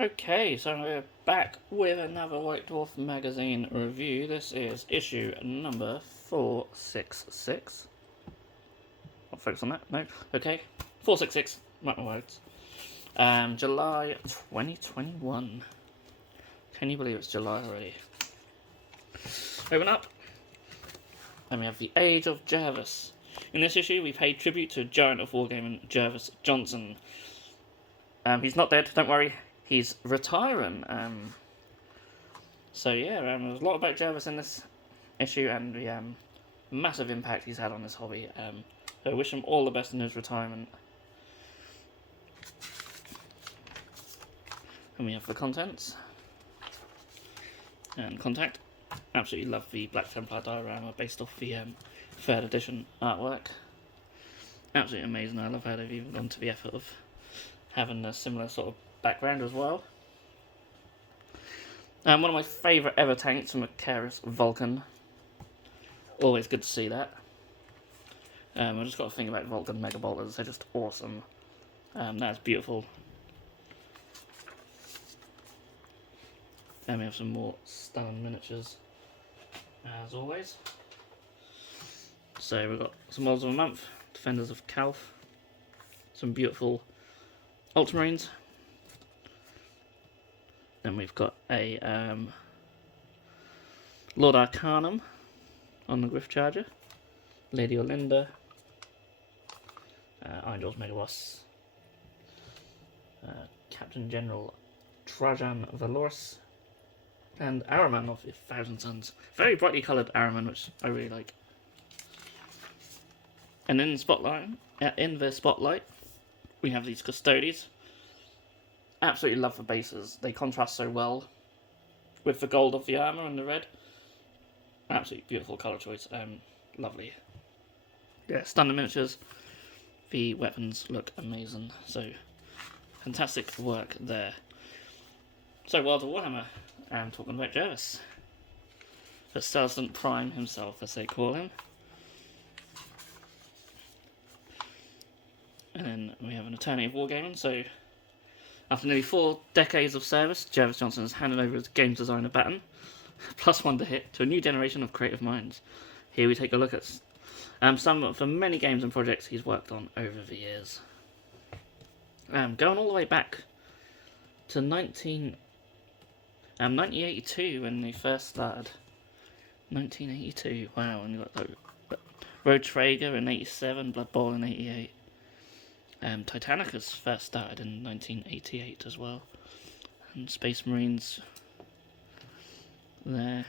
Okay, so we're back with another White Dwarf Magazine review. This is issue number 466. I'll focus on that. No? Okay. 466. Mark my words. July 2021. Can you believe it's July already? Open up. And we have The Age of Jervis. In this issue, we paid tribute to giant of wargaming Jervis Johnson. He's not dead, don't worry. He's retiring. So yeah, there's a lot about Jervis in this issue and the massive impact he's had on this hobby. So I wish him all the best in his retirement. And we have the contents. And contact. Absolutely love the Black Templar diorama based off the 3rd edition artwork. Absolutely amazing. I love how they've even gone to the effort of having a similar sort of background as well. One of my favourite ever tanks from a Carus Vulcan. Always good to see that. I just got to think about Vulcan Mega Bolters, they're just awesome. That's beautiful. And we have some more stunning miniatures, as always. So we've got some models of the month, Defenders of Calf, some beautiful Ultramarines. Then we've got a Lord Arcanum on the Griff Charger, Lady Olinda, Iron Jaws Megaboss, Captain General Trajan Valoris, and Araman of the Thousand Suns. Very brightly coloured Araman, which I really like. And in the spotlight, we have these Custodies. Absolutely love the bases. They contrast so well with the gold of the armour and the red. Absolutely beautiful colour choice. Lovely. Yeah, stunning miniatures. The weapons look amazing. So, fantastic work there. So, well to Warhammer. I'm talking about Jervis. The Sergeant Prime himself, as they call him. And then we have an Attorney of Wargaming, so after nearly 4 decades of service, Jervis Johnson has handed over his games designer baton, +1 to hit, to a new generation of creative minds. Here we take a look at some of the many games and projects he's worked on over the years. Going all the way back to 1982 when they first started. 1982, wow, and you got like Road Traeger in 87, Blood Bowl in 88. Titanicus first started in 1988 as well, and Space Marines there.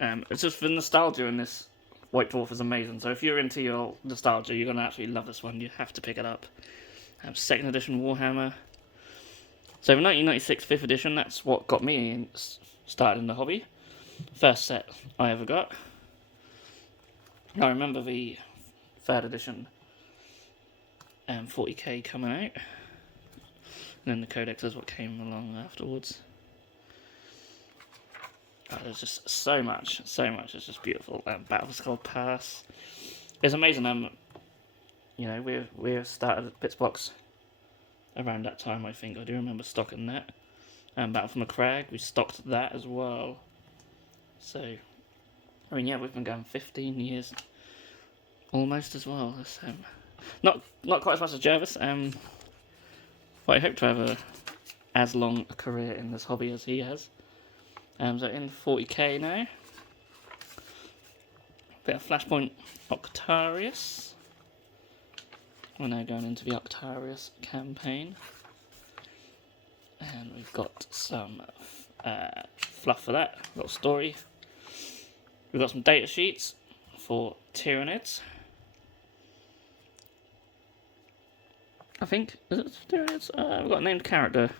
It's just the nostalgia in this White Dwarf is amazing. So if you're into your nostalgia, you're gonna absolutely love this one. You have to pick it up. 2nd edition Warhammer. So the 1996 5th edition, that's what got me started in the hobby. First set I ever got. I remember the 3rd edition 40k coming out, and then the Codex is what came along afterwards. There's just so much, it's just beautiful. Battle for Skull Pass is amazing. You know, we started at Bitzbox around that time, I think. I do remember stocking that. Battle for Macragge, we stocked that as well. So, I mean, yeah, we've been going 15 years almost as well. That's, not quite as much as Jervis. But I hope to have as long a career in this hobby as he has. So in 40k now. Bit of Flashpoint Octarius. We're now going into the Octarius campaign. And we've got some fluff for that, a little story. We've got some data sheets for Tyranids. I think, is it Tyranids? We've got a named character.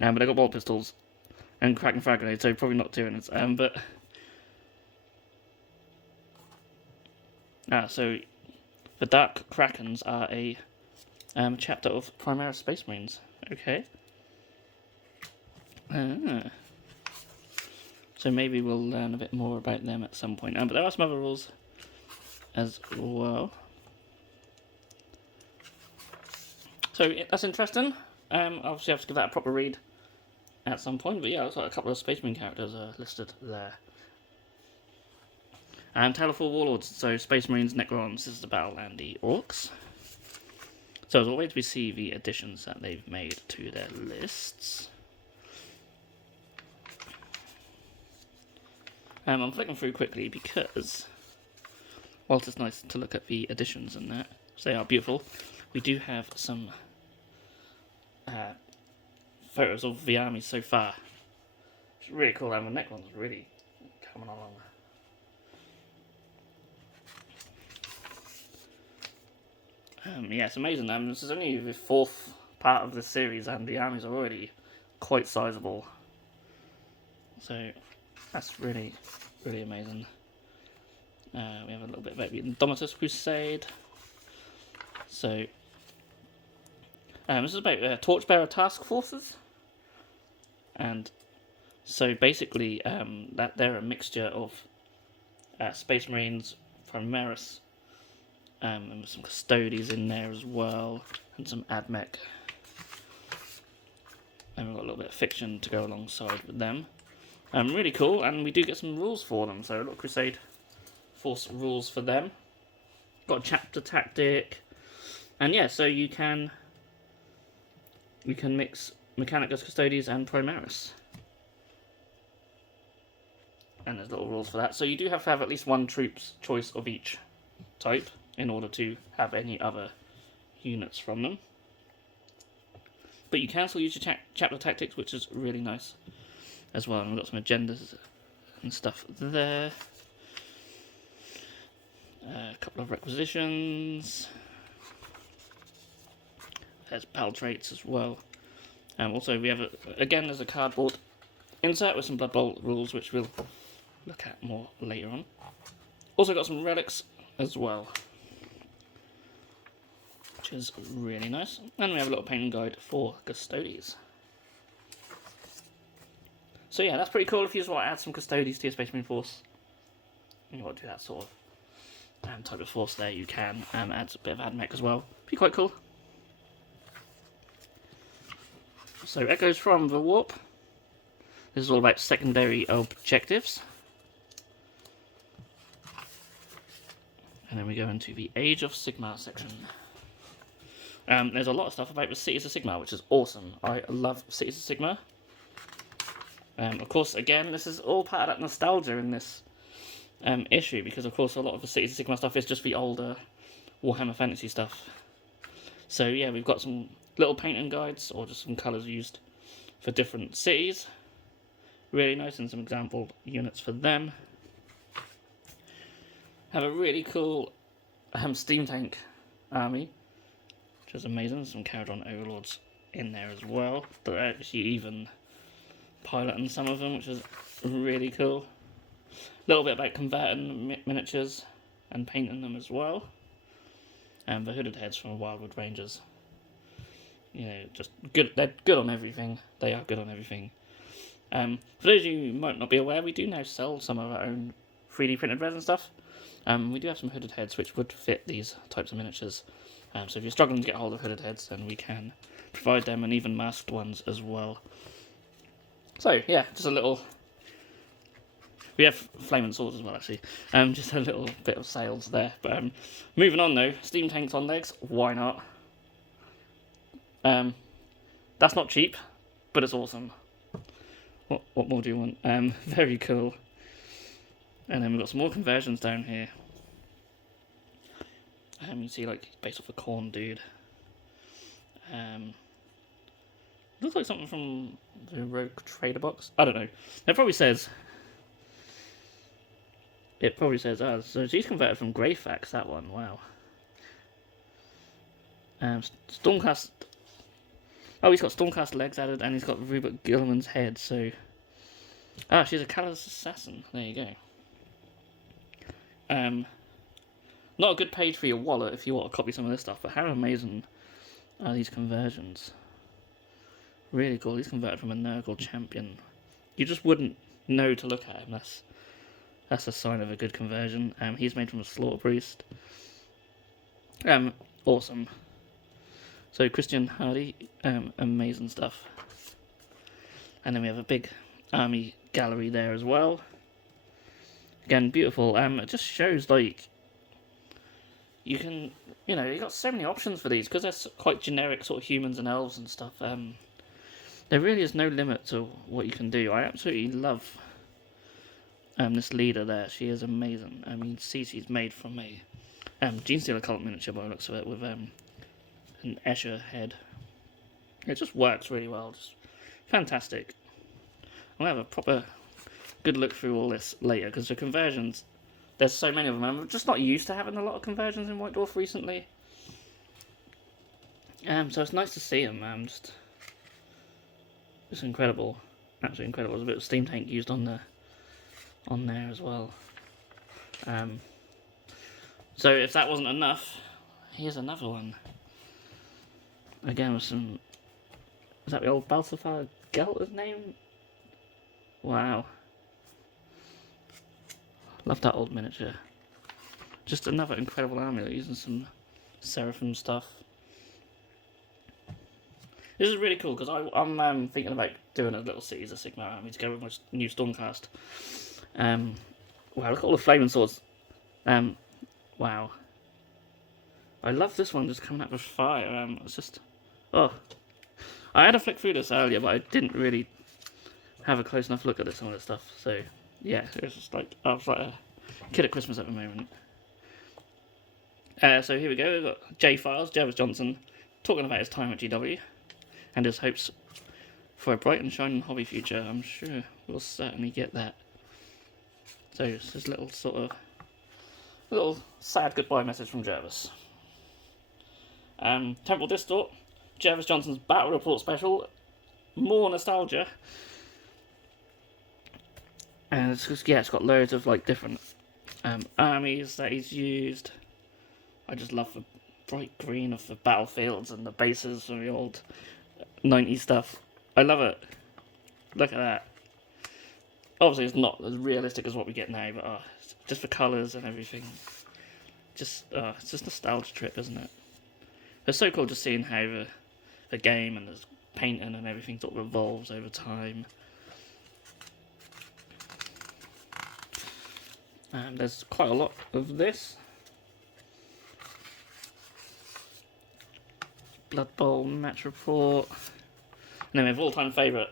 But they've got bolt pistols and Kraken frag grenades, so probably not Tyranids. So the Dark Krakens are a chapter of Primaris Space Marines. Okay. So maybe we'll learn a bit more about them at some point. But there are some other rules as well. So that's interesting. Obviously, I have to give that a proper read at some point. But yeah, looks like a couple of Space Marine characters are listed there. And Tale of Four Warlords. So Space Marines, Necrons, Sisters of Battle, and the Orcs. So as always, we see the additions that they've made to their lists. I'm flicking through quickly because, whilst it's nice to look at the additions and that, they are beautiful, we do have some photos of the army so far. It's really cool, and the Necron's really coming along. Yeah, it's amazing. This is only the 4th part of this series, and the armies are already quite sizable. So that's really, really amazing. We have a little bit about the Indomitus Crusade. So this is about Torchbearer task forces, and so basically that they're a mixture of Space Marines, Primaris, and with some Custodies in there as well, and some AdMech. And we've got a little bit of fiction to go alongside with them. Really cool, and we do get some rules for them. So a little Crusade Force rules for them. Got a chapter tactic, and yeah, so you can mix Mechanicus, Custodies, and Primaris. And there's little rules for that. So you do have to have at least one troop's choice of each type in order to have any other units from them. But you can still use your chapter tactics, which is really nice as well. And we've got some agendas and stuff there. A couple of requisitions. There's battle traits as well. Also, we have, again, there's a cardboard insert with some Blood Bowl rules, which we'll look at more later on. Also got some relics as well, which is really nice. And we have a little painting guide for Custodies. So yeah, that's pretty cool. If you just want to add some Custodies to your Space Marine force, and you want to do that sort of type of force there, you can add a bit of AdMech as well. Be quite cool. So Echoes from the Warp. This is all about secondary objectives. And then we go into the Age of Sigmar section. There's a lot of stuff about the Cities of Sigmar, which is awesome. I love Cities of Sigmar. Of course, again, this is all part of that nostalgia in this issue, because of course a lot of the Cities of Sigmar stuff is just the older Warhammer Fantasy stuff. So yeah, we've got some little painting guides, or just some colours used for different cities. Really nice, and some example units for them. Have a really cool steam tank army, which is amazing. Some Caradron Overlords in there as well. They're actually even piloting some of them, which is really cool. A little bit about converting miniatures and painting them as well. And the hooded heads from Wildwood Rangers. You know, just good. They're good on everything. They are good on everything. For those of you who might not be aware, we do now sell some of our own 3D printed resin stuff. We do have some hooded heads which would fit these types of miniatures. So if you're struggling to get hold of hooded heads, then we can provide them, and even masked ones as well. So yeah, just a little. We have flaming swords as well, actually. Just a little bit of sales there. But moving on though, steam tanks on legs. Why not? That's not cheap, but it's awesome. What more do you want? Very cool. And then we've got some more conversions down here. You see, like, based off a corn dude. Looks like something from the Rogue Trader box. I don't know. It probably says, so she's converted from Greyfax, that one. Wow. Stormcast. Oh, he's got Stormcast legs added, and he's got Rupert Gilliman's head, so. She's a Callous Assassin. There you go. Not a good page for your wallet if you want to copy some of this stuff, but how amazing are these conversions? Really cool. He's converted from a Nurgle champion. You just wouldn't know to look at him. That's a sign of a good conversion. He's made from a Slaughter Priest. Awesome. So Christian Hardy, amazing stuff. And then we have a big army gallery there as well. Again, beautiful. It just shows, like, you can, you got so many options for these, because they're quite generic sort of humans and elves and stuff. There really is no limit to what you can do. I absolutely love this leader there. She is amazing. I mean, she's made from a Genestealer cult miniature by the looks of it, with an Escher head. It just works really well. Just fantastic. I'll have a proper good look through all this later, because the conversions, there's so many of them. I'm just not used to having a lot of conversions in White Dwarf recently. So it's nice to see them. It's incredible, absolutely incredible. There's a bit of steam tank used on there as well. So if that wasn't enough, here's another one. Again with some, is that the old Balthazar Gelter's name? Wow. Love that old miniature. Just another incredible army. They're using some Seraphim stuff. This is really cool, because I'm thinking about doing a little Cities of Sigmar army to go with my new Stormcast. Wow, look at all the flaming swords. Wow. I love this one just coming out with fire. It's just, oh. I had a flick through this earlier, but I didn't really have a close enough look at some of this stuff. So, yeah, it was just like, I was like a kid at Christmas at the moment. So here we go, we've got J-Files, Jervis Johnson, talking about his time at GW. And his hopes for a bright and shining hobby future. I'm sure we'll certainly get that. So it's this little sad goodbye message from Jervis. Temple Distort, Jervis Johnson's Battle Report special, more nostalgia. And it's just, yeah, it's got loads of like different armies that he's used. I just love the bright green of the battlefields and the bases from the old 90s stuff. I love it. Look at that. Obviously, it's not as realistic as what we get now, but just the colours and everything. It's just a nostalgia trip, isn't it? It's so cool just seeing how the game and the painting and everything sort of evolves over time. There's quite a lot of this. Blood Bowl match report. And then we have all-time favourite,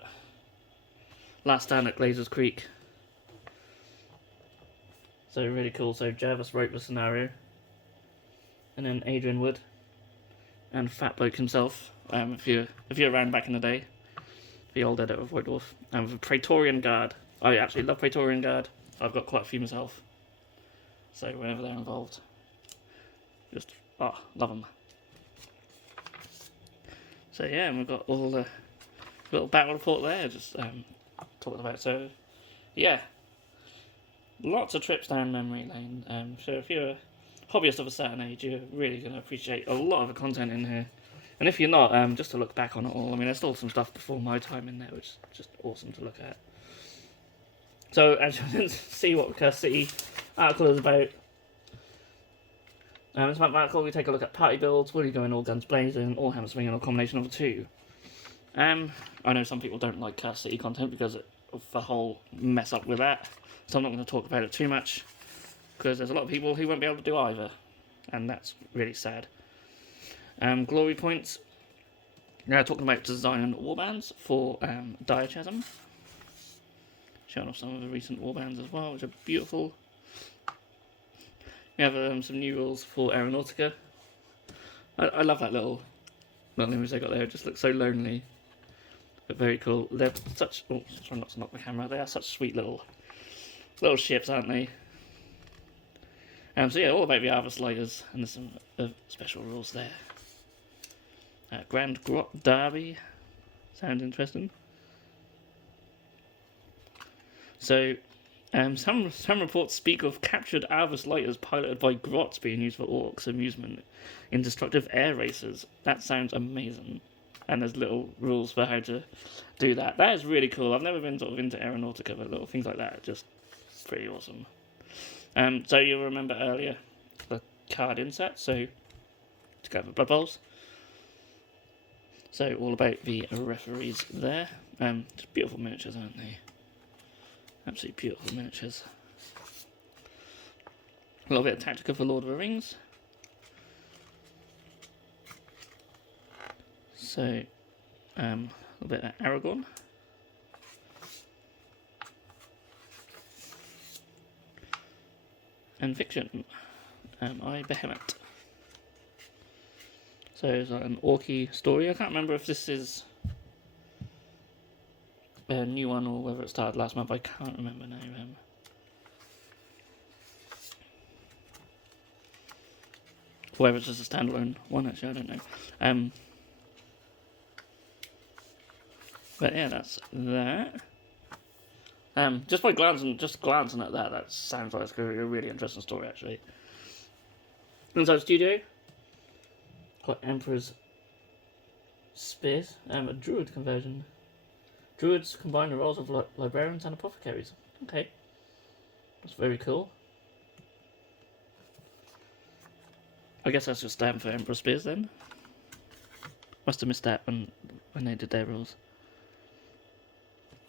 Last Stand at Glazers Creek. So really cool. So Jervis wrote the scenario, and then Adrian Wood and Fat Bloke himself. If you're around back in the day, the old editor of White Dwarf, and with Praetorian Guard. I absolutely love Praetorian Guard. I've got quite a few myself. So whenever they're involved, just love them. So yeah, and we've got all the little battle report there, just talking about. So yeah, lots of trips down memory lane. So if you're a hobbyist of a certain age, you're really going to appreciate a lot of the content in here. And if you're not, just to look back on it all, I mean, there's still some stuff before my time in there, which is just awesome to look at. So as you can see what Curse City article is about. This month's article, we take a look at party builds, will you go in all guns blazing, all hammer swinging, or a combination of the two. I know some people don't like Curse City content because of the whole mess up with that, so I'm not going to talk about it too much, because there's a lot of people who won't be able to do either, and that's really sad. Glory points. Now talking about designing warbands for Diachasm. Showing off some of the recent warbands as well, which are beautiful. We have some new rules for Aeronautica. I love that little image they got there. It just looks so lonely, but very cool. They're such. Oh, try not to knock the camera. They are such sweet little ships, aren't they? So yeah, all about the Harvest Lighters, and there's some special rules there. Grand Grot Derby. Sounds interesting. So, some reports speak of captured Harvest Lighters piloted by grots being used for Orcs' amusement in destructive air races. That sounds amazing. And there's little rules for how to do that. That is really cool. I've never been sort of into Aeronautica, but little things like that are just pretty awesome. So you'll remember earlier the card inset. So to go for Blood Bowls. So all about the referees there. Just beautiful miniatures, aren't they? Absolutely beautiful miniatures. A little bit of Tactica for Lord of the Rings. So, a little bit of Aragorn. And fiction, I Behemoth. So it's like an Orky story. I can't remember if this is a new one or whether it started last month. I can't remember now. Whether it's just a standalone one, actually, I don't know. But yeah, that's that. Just by glancing at that sounds like it's going to be a really interesting story, actually. Inside Studio, got Emperor's Spears, a Druid conversion. Druids combine the roles of librarians and apothecaries. Okay, that's very cool. I guess that's just for Emperor's Spears then. Must have missed that when they did their rules.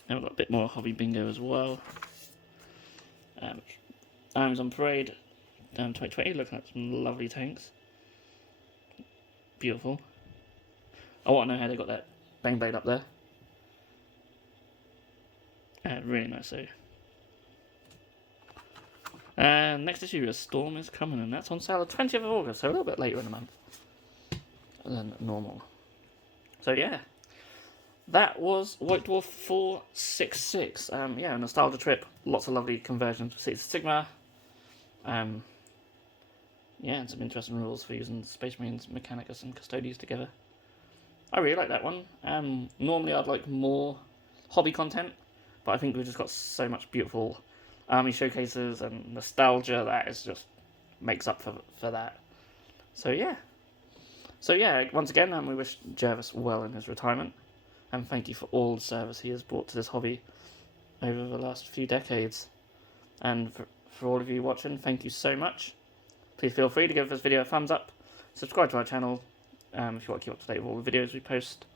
Now we've got a bit more hobby bingo as well. Arms on Parade 2020, looking at some lovely tanks. Beautiful. I want to know how they got that bang blade up there. Really nice though. Next issue, A Storm is Coming, and that's on sale the 20th of August, so a little bit later in the month than normal. So yeah. That was White Dwarf 466. Yeah, a nostalgia trip. Lots of lovely conversions for Cities of Sigmar. Yeah, and some interesting rules for using Space Marines, Mechanicus, and Custodians together. I really like that one. Normally I'd like more hobby content, but I think we've just got so much beautiful army showcases and nostalgia that is just makes up for that. So yeah. Once again, we wish Jervis well in his retirement. And thank you for all the service he has brought to this hobby over the last few decades. And for all of you watching, thank you so much. Please feel free to give this video a thumbs up. Subscribe to our channel if you want to keep up to date with all the videos we post.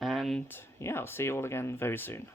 And yeah, I'll see you all again very soon.